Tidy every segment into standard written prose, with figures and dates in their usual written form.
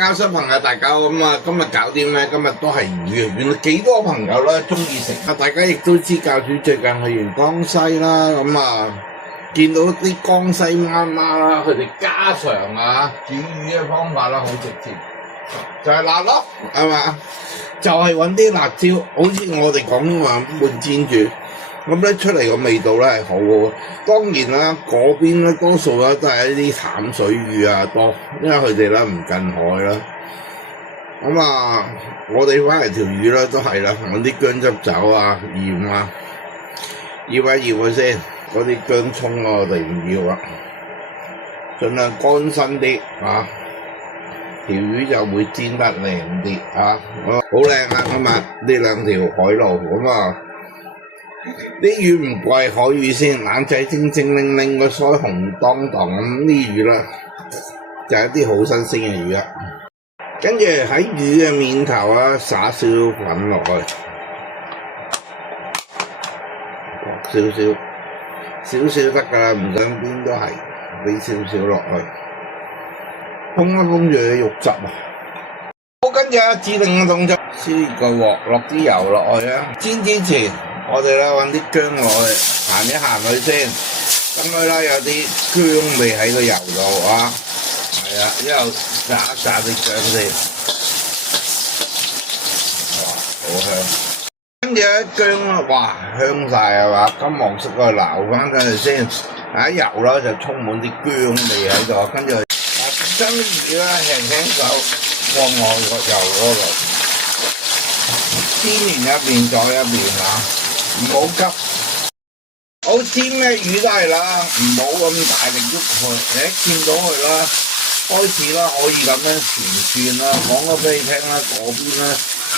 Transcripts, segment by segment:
教室朋友大家好咁啊！今日搞啲咩？今日都係魚啊！原來幾多朋友咧中意食啊！大家亦都知教主最近去完江西啦，咁啊見到啲江西媽媽啦，佢哋家常啊煮魚嘅方法啦，好直接，就係辣咯，係嘛？就係揾啲辣椒，好似我哋講話燜煎住。咁咧出嚟個味道咧係好好，當然啦，嗰邊咧多數咧都係一啲淡水魚啊多，因為佢哋咧唔近海啦。咁啊，我哋翻嚟條魚咧都係啦，揾啲薑汁酒啊、鹽啊，醃一醃佢先，嗰啲薑葱啊我哋唔要啊，盡量乾身啲啊，條魚就會煎得靚啲啊，好靚啊！咁啊，呢兩條海鱸咁啊〜啲魚唔貴，海魚先，眼仔精精靈靈個腮紅當當咁，啲魚啦就係一啲好新鮮嘅魚啦。跟住喺魚嘅面頭啊撒少少粉落去，少少得噶啦，唔想邊都係俾少少落去，烘一烘住啲肉汁啊。好，跟住指定嘅動作，燒個鑊，落啲油落去啊，煎之前。我哋咧揾啲薑落去，行一行佢先，等佢啦有啲薑味喺個油度啊，係啊，一路炸一炸啲薑先，哇，好香！跟住咧薑啦，哇，香晒係嘛，金黃色個撈翻佢先，喺油啦就充滿啲薑味喺度，跟住將啲魚咧輕手放落個油嗰度，煎完一邊再一邊啊！唔好急，好煎嘅魚都係啦，唔好咁大力喐佢。你見到佢啦，開始啦可以咁樣旋轉啦，講咗俾你聽啦，嗰邊咧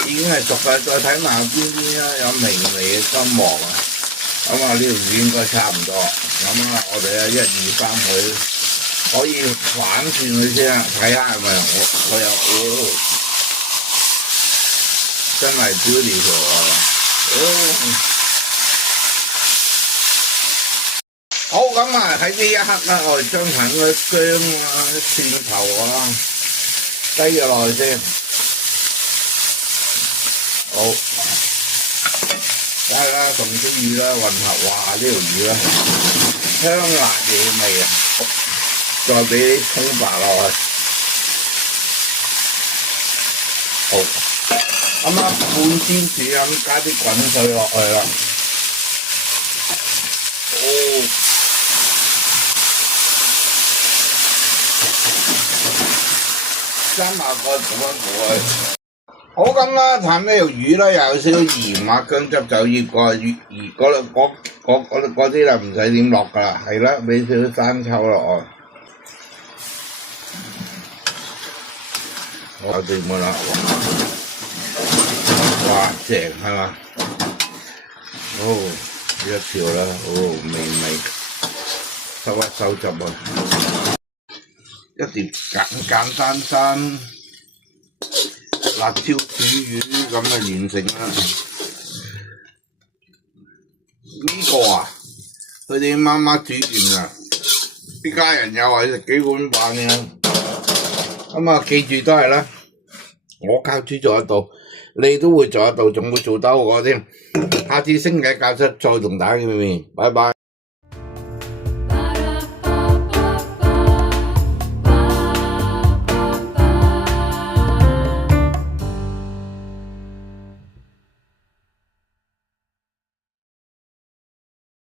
已經係熟啦，再睇埋邊邊啦，有微微嘅金黃啊，咁啊呢條魚應該差唔多，咁啊我哋啊1、2、3可以反轉佢先啊，睇下係咪我又真係 beautiful 啊！好咁啊！喺呢一刻啦，我哋將緊嗰啲薑啊、蒜頭啊低咗落去先。好，梗係啦，同啲魚啦混合，哇！呢條魚啦，香辣嘢味啊！再俾啲葱白落去。好，咁啊半煎住咁加啲滾水落去啦。加埋個煮一煮佢，好咁啦，睇呢條魚啦，又有少少鹽啊、薑汁就醃個魚嗰啲啦，唔使點落噶啦，係啦，俾少少生抽落去，搞掂噶啦，哇，正係嘛？哦，一條啦，哦，味，收一收汁啊！一碟簡單辣椒煮魚咁就完成啦。呢個啊，佢哋媽媽煮完啦，啲家人又係食幾碗飯嘅。咁啊，記住都係啦，我教主做得到，你都會做得到，仲會做得好過添。下次星期教室再同大家見面，拜拜。